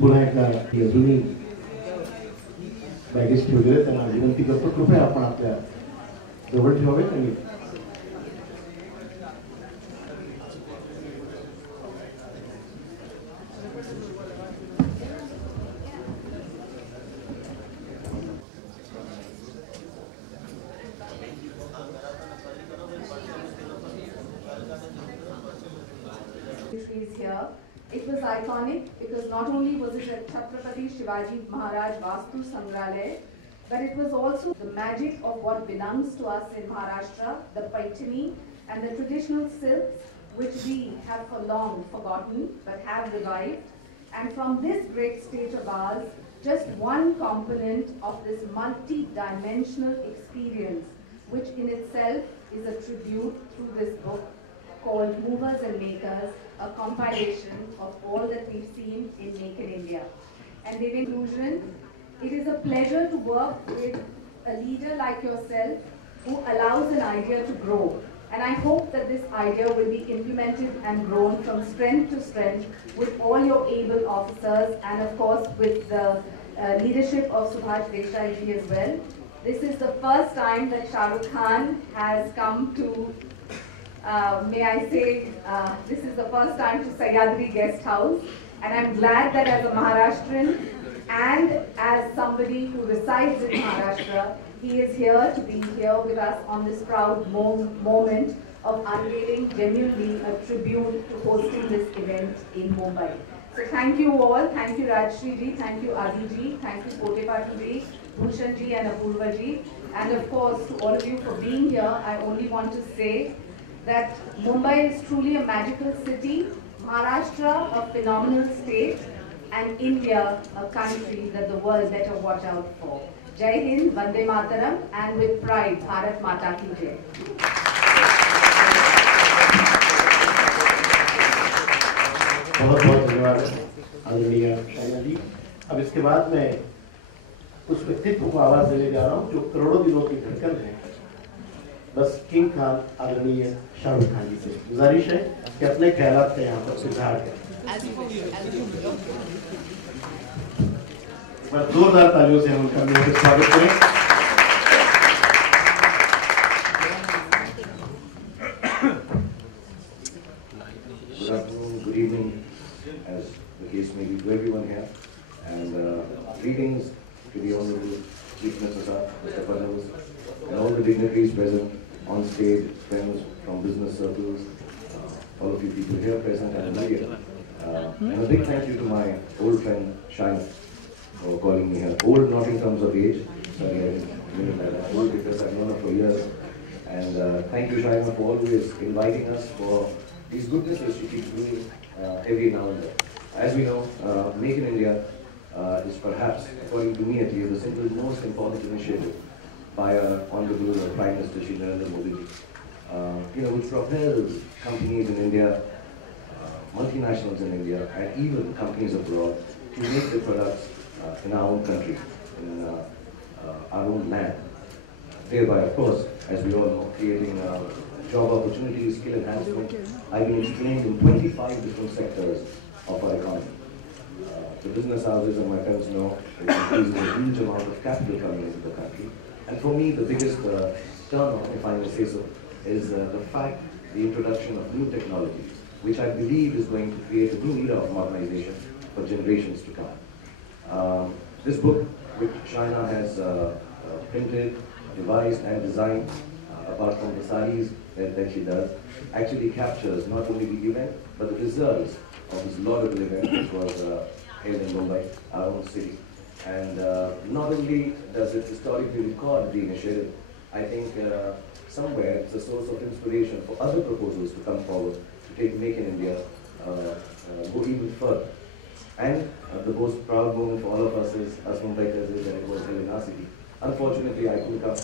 पुन्हा एकदा ही अजूनही बॅगेज ठेवलेले त्यांना विनंती करतो, कृपया आपण आपल्या जवळ ठेवावेत आणि is here. It was iconic because not only was it at Chhatrapati Shivaji Maharaj Vastu Sangrahalaya, but it was also the magic of what belongs to us in Maharashtra, the Paichani and the traditional silks which we have for long forgotten but have revived. And from this great state of ours, just one component of this multi-dimensional experience, which in itself is a tribute through this book called Movers and Makers, a compilation of all that we've seen in Make in India. And in conclusion, it is a pleasure to work with a leader like yourself who allows an idea to grow. And I hope that this idea will be implemented and grown from strength to strength with all your able officers and of course with the leadership of Subhash Desai ji as well. This is the first time that Shah Rukh Khan has come to may I say, this is the first time to Sahyadri Guest House, and I'm glad that as a Maharashtrian and as somebody who resides in Maharashtra, he is here to be here with us on this proud moment of unveiling genuinely a tribute to hosting this event in Mumbai. So thank you all, thank you Rajshri ji, thank you Adi ji, thank you Potepatu ji, Bhushan ji and Apurva ji, and of course to all of you for being here. I only want to say that Mumbai is truly a magical city, Maharashtra a phenomenal state, and India a country that the world better watch out for. Jai Hind, Vande Mataram, and with pride, Bharat Mata Ki Jai. बहुत बहुत धन्यवाद आदरणीय शाइना जी। अब इसके बाद मैं उस व्यक्तित्व को आवाज देने जा रहा हूँ जो करोड़ों दिलों की धड़कन है, बस किंग खान आदरणीय शाहरुख खान जी से गुजारिश है कि अपने ख्यालात का यहाँ पर सुधार करें। जोरदार तालियों से हम उनका मेरे स्वागत करें। Good afternoon, good evening, as the case may be to everyone here, and greetings to the Honorable Chief Minister, Mr. Fadnavis, and all the dignitaries present on stage, friends from business circles, all of you people here present and media. And a big thank you to my old friend Shaina for calling me here. Old not in terms of age, sorry, I didn't mean that. Old because I've known her for years. And thank you Shaina for always inviting us for these goodnesses she keeps doing every now and then. As we know, Make in India is perhaps, according to me at least, the single most important initiative by Honorable Prime Minister Shri Narendra Modi ji, which propels companies in India, multinationals in India, and even companies abroad to make their products in our own country, in our own land. Thereby, of course, as we all know, creating job opportunities, skill enhancement. I've been explained in 25 different sectors of our economy. The business houses and my friends know it's increasing a huge amount of capital coming into the country. And for me, the biggest turn-on, if I may say so, is the fact, the introduction of new technologies, which I believe is going to create a new era of modernization for generations to come. This book, which Shaina has printed, devised and designed, apart from the saris that she does, actually captures not only the event, but the results of this laudable event, which was held in Mumbai, our own city. And not only does it historically record the initiative, I think somewhere it's a source of inspiration for other proposals to come forward to take Make in India go even further. And the most proud moment for all of us Mumbaikars is that it was held in our city. Unfortunately, I couldn't come.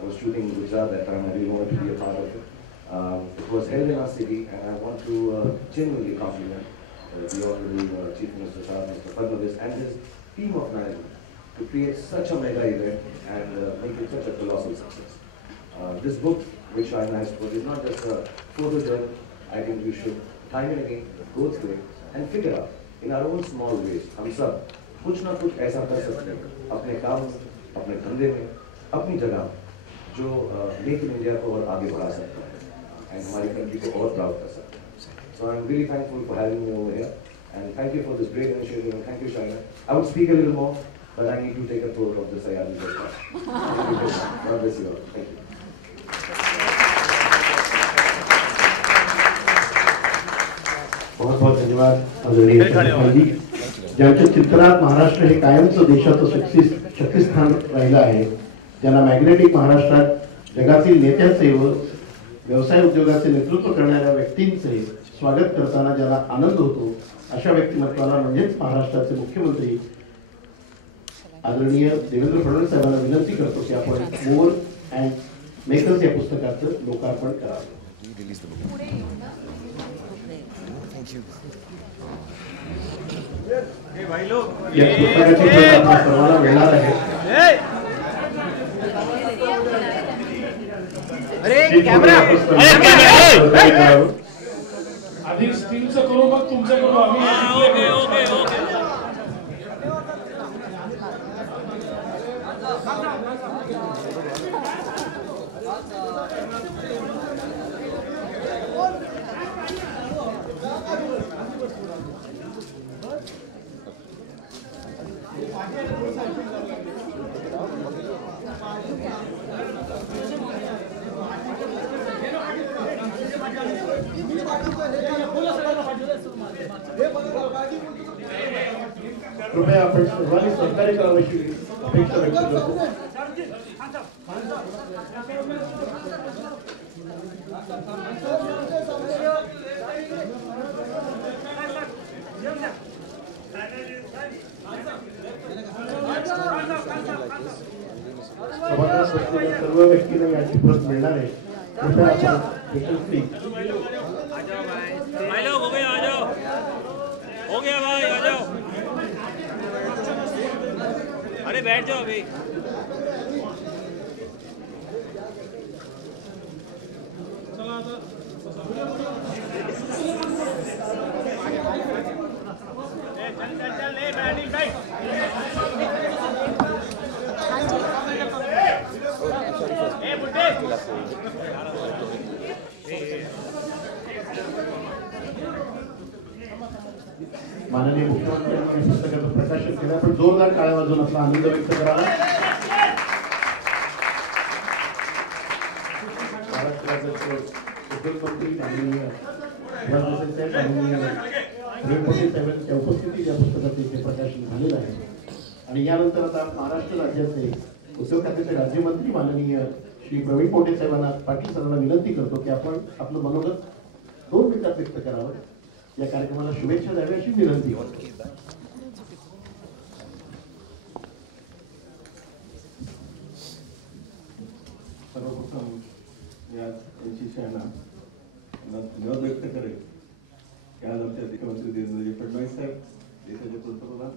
I was shooting in Gujarat that time. I really wanted to be a part of it. It was held in our city, and I want to genuinely compliment the Honorable Chief Minister, Mr. Fadnavis, and his team of management to create such a mega event and make it such a colossal success. This book, which Shaina has put, is not just a photo journal. I think we should time and again go through it and figure out in our own small ways हम सब कुछ ना कुछ ऐसा कर सकते हैं अपने काम में, अपने धंधे में, अपनी जगह जो मेक इन इंडिया को और आगे बढ़ा सकता है एंड हमारी कंट्री को और प्राउड कर सकता है. So I'm really thankful for having me over here and thank you for this great initiative and thank you Shaina. I would speak a little more but I need to take a tour of the Sayadi Restaurant. God bless you all. Thank you. बहुत बहुत धन्यवाद आदरणीय जी. ज्यांच्या चित्रात महाराष्ट्र हे कायमचं देशाचं शक्तिस्थान राहिलं आहे, ज्यांना मॅग्नेटिक महाराष्ट्रात जगातील नेत्यांचे व व्यवसाय उद्योगाचे नेतृत्व करणाऱ्या व्यक्तींचे स्वागत करताना ज्याला आनंद होतो अशा व्यक्तिमत्वाला म्हणजेच महाराष्ट्राचे मुख्यमंत्री आदरणीय देवेंद्र फडणवीस साहेबांना विनंती करतो की आपण मोर अँड मेकर्स या पुस्तकाचं लोकार्पण करावं. या पुस्तकाची प्रत आपल्या सर्वांना मिळणार आहे. आधी स्टीलचं करू मग तुमचं करू आम्ही. कृपया आपण सर्वांनी सहकार्य करावे अशी अपेक्षा व्यक्त करतो. सर्व व्यक्तींना याची प्रत मिळणार आहे. कृपया हो गया भाई आ जाओ. अरे बैठ जाओ अभी. चल ले बैठ बैठ. ए बुड्ढे माननीय मुख्यमंत्र्यांनी पुस्तकाचं प्रकाशन केलं. पण जोरदार टाळ्या वाजवून आपला आनंद व्यक्त करावा. महाराष्ट्राचे उद्योगमंत्री माननीय साहेबांच्या उपस्थितीत या पुस्तकाचे इथे प्रकाशन झालेलं आहे. आणि यानंतर आता महाराष्ट्र राज्याचे उद्योग खात्याचे राज्यमंत्री माननीय श्री प्रवीण पोटे साहेबांना पाटील सरांना विनंती करतो की आपण आपलं मनोगत 2 मिनिटात व्यक्त करावं. या कार्यक्रमाला शुभेच्छा द्याव्या अशी विनंती. सर्वप्रथम या शाळांना धन्यवाद व्यक्त करेल की आज आमचे मुख्यमंत्री देवेंद्रजी फडणवीस साहेब, देशाचे पंतप्रधान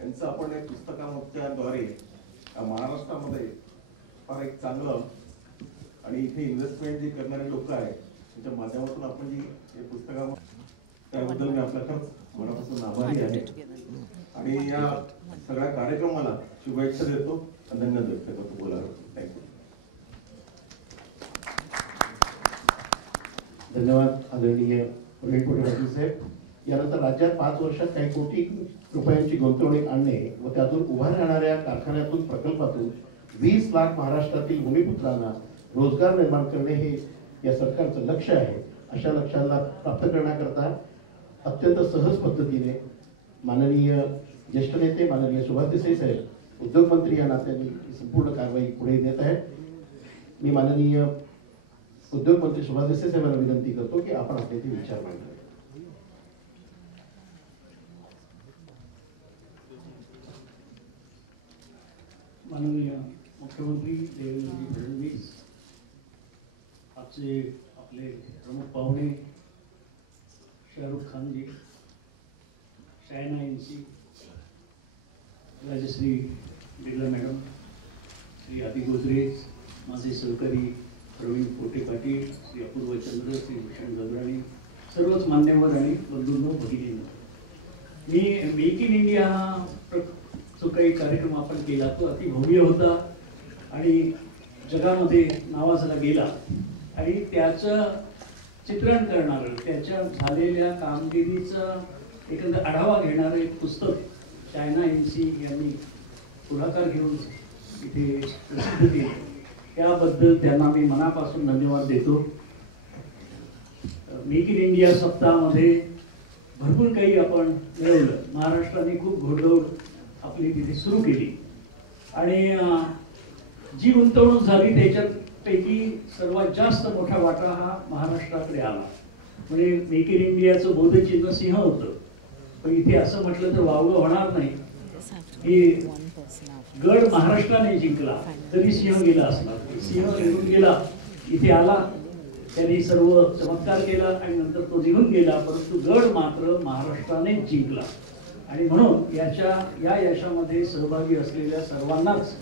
यांचं आपण या पुस्तकाद्वारे महाराष्ट्रामध्ये फार एक चांगलं आणि इथे इन्व्हेस्टमेंट जी करणारे लोक आहेत त्याच्या माध्यमातून आपण जी हे पुस्तकामध्ये त्याबद्दल मी आपला खरंच मनापासून आभारी आहे आणि या सगळ्या कार्यक्रमाला शुभेच्छा देतो, धन्यवाद व्यक्त करतो. बोलायला थँक्यू. धन्यवाद आदरणीय प्रवीण पोटे पाटील साहेब. यानंतर राज्यात 5 वर्षात काही कोटी रुपयांची गुंतवणूक आणणे व त्यातून उभा राहणाऱ्या कारखान्यातून प्रकल्पातून 20 लाख महाराष्ट्रातील भूमिपुत्रांना रोजगार निर्माण करणे हे या सरकारचं लक्ष्य आहे. अशा लक्ष्याला प्राप्त करण्याकरता अत्यंत सहज पद्धतीने माननीय ज्येष्ठ नेते माननीय सुभाष देसाई साहेब उद्योग मंत्री या नात्याने संपूर्ण कारवाई पुढे नेत आहेत. मी माननीय उद्योग मंत्री सुभाष देसाई साहेबांना विनंती करतो की आपण आपले ते विचार मांडावे. माननीय मुख्यमंत्री देवेंद्रजी फडणवीस, आजचे आपले प्रमुख पाहुणे शाहरुख खानजी, शायना यांची, राजश्री बिर्ला मॅडम, श्री आदी गोदरेज, माझे सहकारी प्रवीण पोटे पाटील, श्री अपूर्व चंद्र, श्री भूषण गगराणी, सर्वच मान्यवर आणि बंधूंनो भगिनींनो, मी मेक इन इंडिया हा जो काही कार्यक्रम आपण केला तो अति भव्य होता आणि जगामध्ये नावाजला गेला आणि त्याचं चित्रण करणारं, त्याच्या झालेल्या कामगिरीचं एकंदर आढावा घेणारं एक पुस्तक चायना एनसी यांनी पुढाकार घेऊन इथे प्रसिद्ध केले, त्याबद्दल त्यांना मी मनापासून धन्यवाद देतो. मेक इन इंडिया सप्ताहामध्ये भरपूर काही आपण मिळवलं. महाराष्ट्राने खूप घोडदौड आपली तिथे सुरू केली आणि जी गुंतवणूक झाली त्याच्यापैकी सर्वात जास्त मोठा वाटा हा महाराष्ट्राकडे आला. म्हणजे मेक इन इंडियाचं बोधचिन्ह सिंह होतं, पण इथे असं म्हटलं तर वावगं होणार नाही की गड महाराष्ट्राने जिंकला तरी सिंह गेला असला. सिंह निघून गेला, इथे आला, त्यांनी सर्व चमत्कार केला आणि नंतर तो निघून गेला, परंतु गड मात्र महाराष्ट्रानेच जिंकला. आणि म्हणून या यशामध्ये सहभागी असलेल्या सर्वांनाच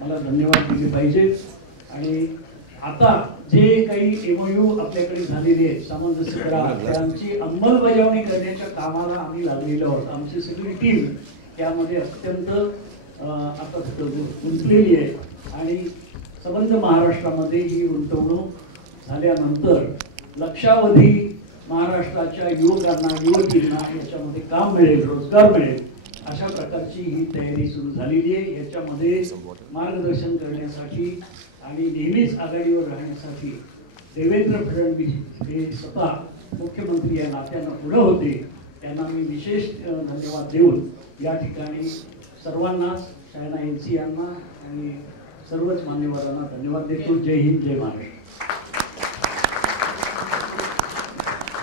मला धन्यवाद दिले पाहिजेत. आणि आता जे काही MOU आपल्याकडे झालेले आहेत, सामंजस्य करार, त्यांची अंमलबजावणी करण्याच्या कामाला आम्ही लागलेलो आहोत. आमची सगळी टीम यामध्ये अत्यंत आता गुंतलेली आहे आणि संबंध महाराष्ट्रामध्ये ही गुंतवणूक झाल्यानंतर लक्षावधी महाराष्ट्राच्या युवकांना, युवतींना याच्यामध्ये काम मिळेल, रोजगार मिळेल, अशा प्रकारची ही तयारी सुरू झालेली आहे. याच्यामध्ये मार्गदर्शन करण्यासाठी आणि नेहमीच आघाडीवर राहण्यासाठी देवेंद्र फडणवीस हे स्वतः मुख्यमंत्री या नात्यानं पुढे होते. त्यांना मी विशेष धन्यवाद देऊन या ठिकाणी सर्वांनाच, चायना एनसी यांना आणि सर्वच मान्यवरांना धन्यवाद देतो. जय हिंद, जय महाराष्ट्र.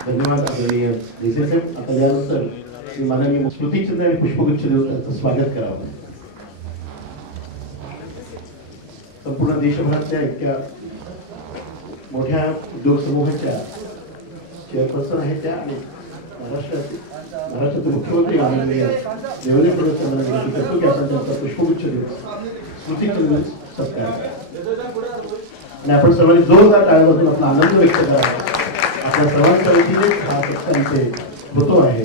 धन्यवाद आदरणीय देसाई साहेब. आता यानंतर श्री माननीय स्मृतिचिन्ह आणि पुष्पगुच्छ देऊन त्यांचं स्वागत करावं. संपूर्ण देशभरातल्या इतक्या मोठ्या उद्योग समूहाच्या चेअरपर्सन आहेत त्या आणि महाराष्ट्राचे मुख्यमंत्री माननीय देवेंद्र फडणवीस यांना विनंती करतो की आपण त्यांचा पुष्पगुच्छ देऊन स्मृतिचिन्ह सत्कार करा आणि आपण सर्वांनी जोरदार टाळ्यांमधून आपला आनंद व्यक्त करावा. आपल्या सर्वांच्या वतीने हा सत्कारांचे होतो आहे.